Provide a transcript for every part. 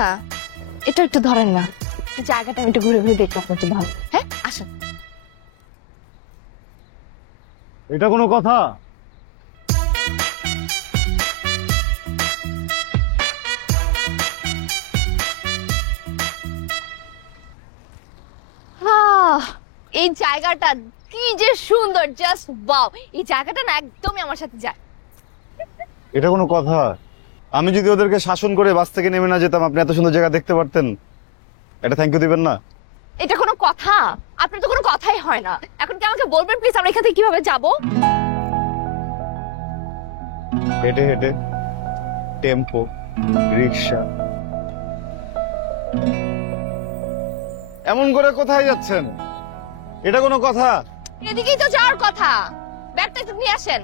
না এটা একটু ধরেন না, জায়গাটা আমি একটু ঘুরে ঘুরে দেখি, আপনি একটু ধরেন। হ্যাঁ আসেন। এটা কোনো কথা? এই জায়গাটা কি যে সুন্দর, জাস্ট ওয়াও। এই জায়গাটা না একদমই আমার সাথে যায়। এটা কোনো কথা? আমি যদি ওদেরকে শাসন করে বাস থেকে নেমে না যেতাম, আপনি এত সুন্দর জায়গা দেখতে পারতেন। এটা থ্যাংক ইউ দিবেন না? এটা কোনো কথা? আপনার তো কোনো কথাই হয় না। এখন কি আমাকে বলবেন প্লিজ, আমরা এখান থেকে কিভাবে যাব? হেঁটে হেঁটে, টেম্পো, রিক্সা। এমন করে কোথায় যাচ্ছেন? এটা কোনো কথা? এদিকেই তো যাওয়ার কথা। ব্যাগটা একটু নিয়ে আসেন।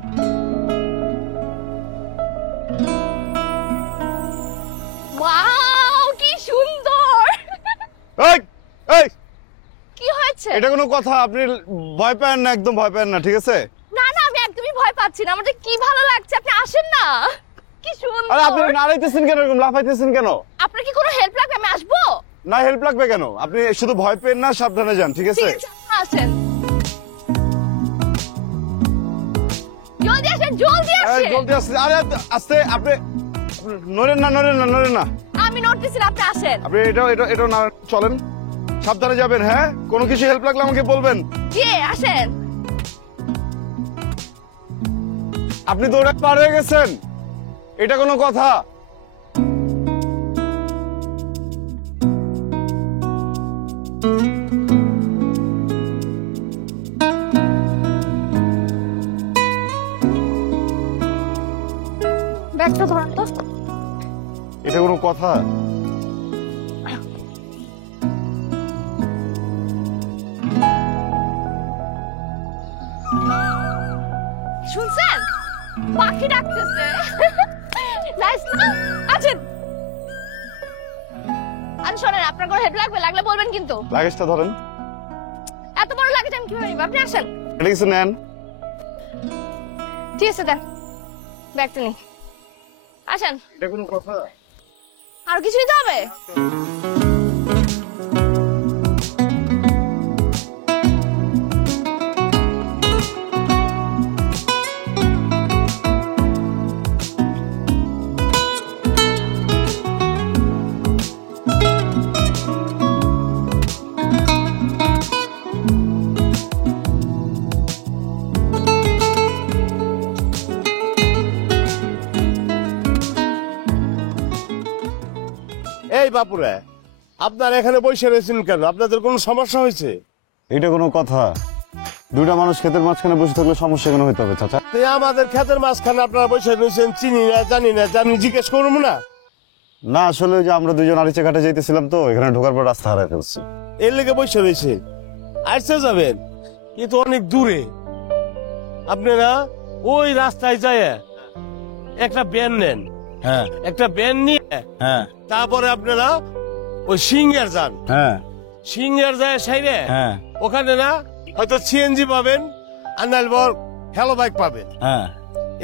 ওয়াও কি সুন্দর। এই এই, কি হয়েছে? এটা কোনো কথা? আপনি ভয় পান না, একদম ভয় পান না, ঠিক আছে? না না, আমি একদমই ভয় পাচ্ছি না। আমার যে কি ভালো লাগছে, আপনি আসেন না। কি আরে আপনি সুন্দর। নাড়াইতেছেন কেন, এরকম লাফাইতেছেন কেন? আপনার কি কোনো হেল্প লাগবে? আমি আসবো। না হেল্প লাগবে কেন? আপনি শুধু ভয় পেন না, সাবধানে যান, ঠিক আছে? ঠিক আছে, আসেন। জলদি আসেন, জলদি এই, আসেন। জলদি আসতে, আরে আস্তে, আপনি নড়েন না, নড়েন না, নড়েন না। আমি নড়তেছি না, আপনি আসেন। আপনি এটা না, চলেন, সাবধানে যাবেন। হ্যাঁ, কোনো কিছু হেল্প লাগলে আমাকে বলবেন। জি আসেন। আপনি দৌড়ে পার হয়ে গেছেন, এটা কোনো কথা? ব্যাগটা ধরেন তো। এটা কোনো কথা? শুনছেন? পাখি ডাকতেছে। নাইস না? আছেন। আর শোনেন, আপনার কোনো হেল্প লাগবে? লাগলে বলবেন কিন্তু। লাগেজটা ধরেন। এত বড় লাগেজ আমি কিভাবে নিব? আপনি আসেন। এটা কিছু নেন। ঠিক আছে দেন, ব্যাগটা নিন। আসেন। এটা কোনো কথা? আর কিছু নিতে হবে? এই বাপুরে, আপনারা এখানে বসে রয়েছেন কেন? আপনাদের কোনো সমস্যা হয়েছে? এটা কোনো কথা? দুইটা মানুষ ক্ষেতের মাঝখানে বসে থাকলে সমস্যা কেন হইতে হবে চাচা? তো আমাদের ক্ষেতের মাঝখানে আপনারা বসে রয়েছেন, চিনি না জানি না, আমি জিজ্ঞেস করবো না? না আসলে ওই যে আমরা দুজন আরিচা ঘাটে যাইতেছিলাম, তো এখানে ঢোকার পর রাস্তা হারাই ফেলছি। এর লেগে বসে রয়েছে। আসতে যাবেন কিন্তু অনেক দূরে। আপনারা ওই রাস্তায় যায় একটা ব্যান নেন। হ্যাঁ একটা ব্যান নিয়ে হ্যাঁ তারপরে আপনারা ওই সিঙ্গার যান। হ্যাঁ সিঙ্গার যায় সাইডে, হ্যাঁ ওখানে না হয়তো সিএনজি পাবেন, আর নাহলে বর হ্যালো বাইক পাবেন। হ্যাঁ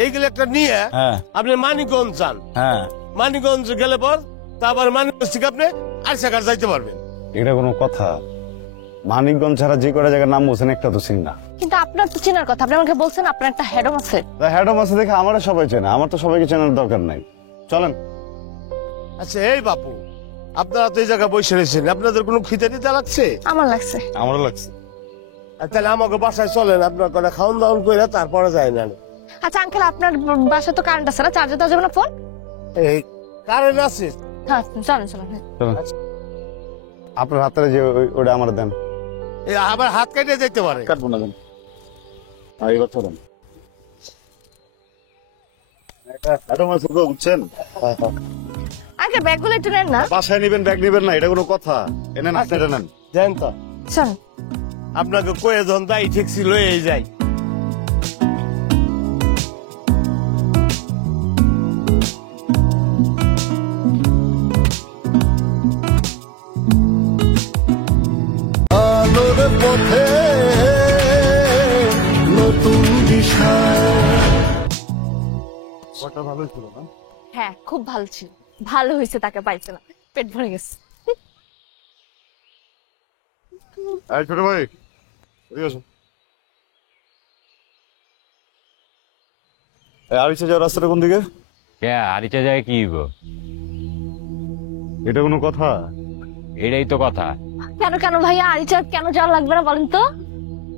এইগুলো একটা নিয়ে হ্যাঁ আপনি মানিকগঞ্জ যান। হ্যাঁ। মানিকগঞ্জ গেলে পর তারপর মানিকগঞ্জ থেকে আপনি আরসাঘাট যাইতে পারবেন। এটা কোনো কথা? মানিকগঞ্জ ছাড়া যে কটা জায়গার নাম বলছেন একটা তো চিনি না। কিন্তু আপনার তো চেনার কথা। আপনি আমাকে বলছেন আপনার একটা হেডম আছে। হ্যাডম আছে দেখে আমার সবাই চেনে, আমার তো সবাইকে চেনার দরকার নাই। চলেন। আচ্ছা এই বাপু, আপনারা তো এই জায়গায় বসে রয়েছেন, আপনাদের কোনো খিদে দিতে লাগছে? আমার লাগছে। আমারও লাগছে। আর তাহলে আমাকে বাসায় চলেন, আপনার করে খাওয়ান দাওয়ান করে তারপরে যায় না। আচ্ছা আঙ্কেল, আপনার বাসায় তো কারেন্ট আছে না? চার্জে দেওয়া যাবে না ফোন? এই কারেন্ট আছে? হ্যাঁ চলেন চলেন। হ্যাঁ। চলেন। আপনার হাতে যে ওটা আমার দেন। এই আবার হাত কেটে যেতে পারে। কাটবো না দেন। এবার চলেন। হ্যাডম আছে তো, বুঝছেন? আঙ্কেল ব্যাগগুলো একটু নেন না। বাসায় নিবেন, ব্যাগ নিবেন না, এটা কোনো কথা? এনেন, আপনি এটা নেন। দেন তো, চলেন। আপনাকে কয়ে যখন দায়ী ঠিক ছিল এই যাই। আলোর পথে নতুন দিশা। ওটা ভালোই ছিল না? হ্যাঁ খুব ভালো ছিল। ভালো হয়েছে তাকে পাইছিলাম। পেট ভরে গেছে। এই ছোট ভাই এদিকে আসো। এই আরিচা যাওয়ার রাস্তাটা কোন দিকে? কে আরিচা যায় কি হইব? এটা কোনো কথা? এটাই তো কথা। কেন কেন ভাইয়া, আরিচা কেন যাওয়া লাগবে না বলেন তো?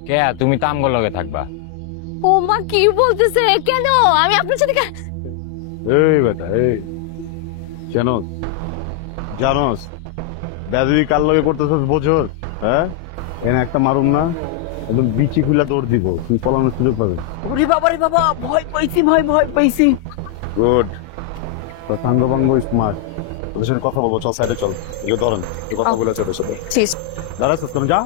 কে তুমি তো আমগো লগে থাকবা। ও মা কি বলতেছে? কেন আমি আপনার সাথে এই বেটা এই জানোস জানোস বেদবি কার লগে করতেছস বোঝর? হ্যাঁ এনে একটা মারুম না, একদম বিচি খুলে দৌড় দিব, তুই পলানোর সুযোগ পাবে। ওরে বাবা রে বাবা, ভয় পাইছি ভয় পাইছি। গুড, তো সাঙ্গবাঙ্গ স্মার্ট। তোদের সাথে কথা বলবো, চল সাইডে চল। এগুলো ধরেন, এই কথা বলে চলে সাথে দাঁড়াচ্ছিস কেন? যা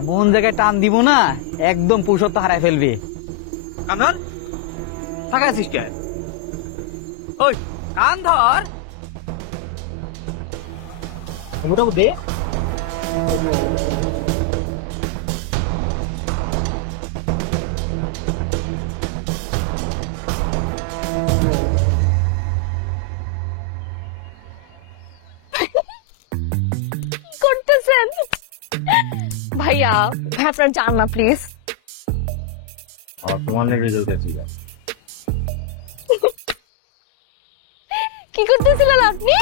এমন জায়গায় টান দিব না, একদম পুরুষত্ব হারায় ফেলবে। কান্দন থাকা আছিস কে? ওই কান ধর, মোটামুটি দে। করতেছেন ভাইয়া? ভাই আপনার যান না প্লিজ। তোমার লেগে যেতে কি করতেছিলেন আপনি?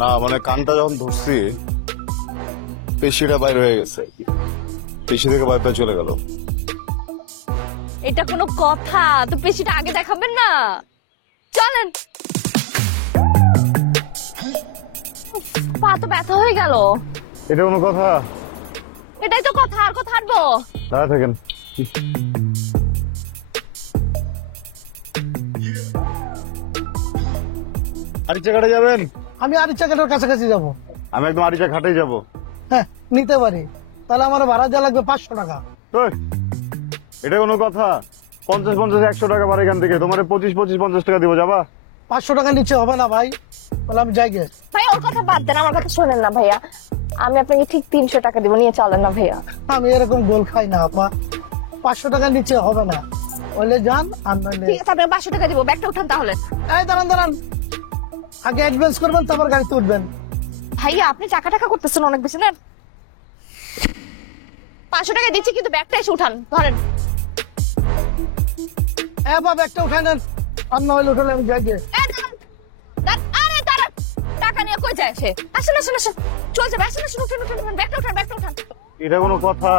না মানে কানটা যখন ধরছি পেশিটা বাইরে হয়ে গেছে, পেশি থেকে বাইরে চলে গেল। এটা কোনো কথা? তো পেশিটা আগে দেখাবেন না। চলেন। পা তো ব্যথা হয়ে গেল। এটা কোনো কথা? এটাই তো কথা, আর কথা হাঁটবো। দাঁড়া থাকেন। আরিচা ঘাটে যাবেন? আমি আরিচা ঘাটের কাছাকাছি যাব। আমি একদম আরিচা ঘাটেই যাবো। হ্যাঁ নিতে পারি, তাহলে আমার ভাড়া দেওয়া লাগবে 500 টাকা। ওই, এটা কোনো কথা? 50-50 100 টাকা ভাড়া এখান থেকে, তোমার 25-50 টাকা দিব, যাবা? 500 টাকা নিচে হবে না ভাই, তাহলে আমি যাই গে। ভাই ওর কথা বাদ দেন, আমার কথা শোনেন না ভাইয়া। আমি আপনাকে ঠিক 300 টাকা দিব, নিয়ে চলেন না ভাইয়া। আমি এরকম গোল খাই না আপা, 500 টাকা নিচে হবে না। বলে যান আর নইলে ঠিক আছে, আপনাকে 500 টাকা দিব, ব্যাগটা উঠান তাহলে। এই দাঁড়ান, আগে অ্যাডভান্স করবেন, তারপর গাড়িতে উঠবেন। ভাইয়া আপনি টাকা টাকা করতেছেন অনেক বেশি না। 500 টাকা দিচ্ছি, কিন্তু ব্যাগটা এসে উঠান, ধরেন। বাবা একটা উঠাই নেন, আর নইলে উঠালে আমি যাই গে। আরে দাঁড়ান, টাকা নিয়ে কই যায় সে? আসেন আসেন আসেন, চল যাবে, আসেন আসেন, উঠেন উঠেন, ব্যাগটা উঠান, ব্যাগটা উঠান। এটা কোনো কথা?